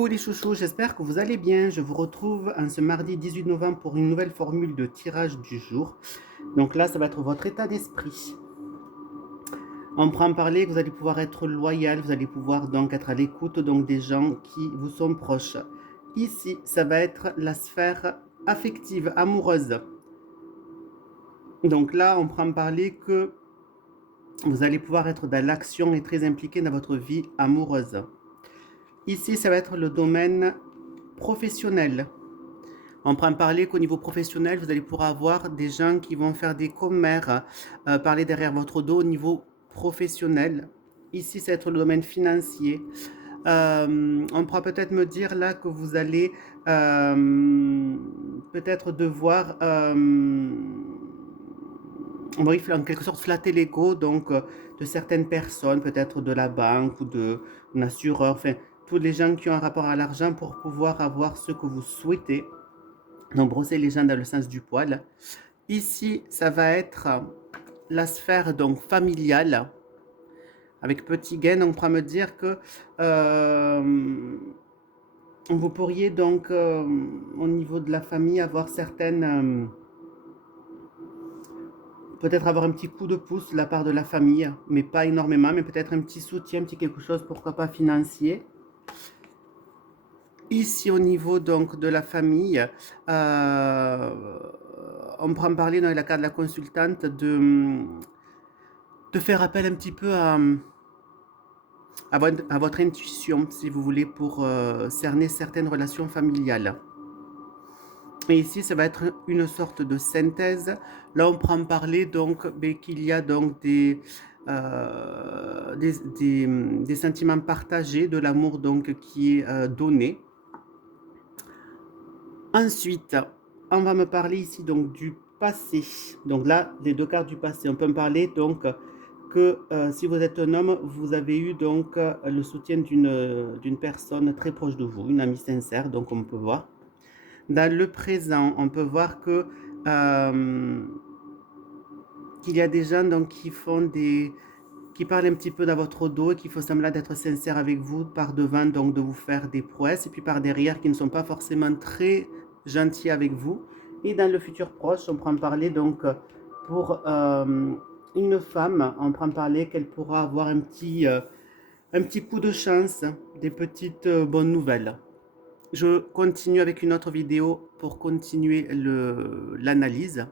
Coucou les chouchous, j'espère que vous allez bien. Je vous retrouve en ce mardi 18 novembre pour une nouvelle formule de tirage du jour. Donc là, ça va être votre état d'esprit. On prend en parler que vous allez pouvoir être loyal, vous allez pouvoir donc être à l'écoute donc des gens qui vous sont proches. Ici, ça va être la sphère affective, amoureuse. Donc là, on prend en parler que vous allez pouvoir être dans l'action et très impliqué dans votre vie amoureuse. Ici, ça va être le domaine professionnel. On prend parler qu'au niveau professionnel, vous allez pouvoir avoir des gens qui vont faire des commères, parler derrière votre dos au niveau professionnel. Ici, ça va être le domaine financier. On pourra peut-être me dire là que vous allez peut-être devoir, oui, en quelque sorte flatter l'ego donc de certaines personnes, peut-être de la banque ou d'un assureur, enfin, tous les gens qui ont un rapport à l'argent pour pouvoir avoir ce que vous souhaitez. Donc, brosser les gens dans le sens du poil. Ici, ça va être la sphère donc familiale. Avec petit gain, on pourra me dire que vous pourriez donc, au niveau de la famille, avoir certaines... peut-être avoir un petit coup de pouce de la part de la famille, mais pas énormément, mais peut-être un petit soutien, un petit quelque chose, pourquoi pas financier. Ici, au niveau donc de la famille, on prend parler dans la cas de la consultante de faire appel un petit peu à votre intuition, si vous voulez, pour cerner certaines relations familiales. Et ici, ça va être une sorte de synthèse. Là, on prend parler donc qu'il y a donc des sentiments partagés, de l'amour donc qui est donné. Ensuite, on va me parler ici donc du passé. Donc là, les deux cartes du passé. On peut me parler donc que si vous êtes un homme, vous avez eu donc le soutien d'une personne très proche de vous, une amie sincère, donc on peut voir. Dans le présent, on peut voir que qu'il y a des gens donc qui parlent un petit peu dans votre dos et qui font semblant d'être sincères avec vous par devant, donc de vous faire des prouesses, et puis par derrière qui ne sont pas forcément très gentils avec vous. Et dans le futur proche, on prend parler donc pour une femme, on prend parler qu'elle pourra avoir un petit coup de chance, des petites bonnes nouvelles. Je continue avec une autre vidéo pour continuer l'analyse.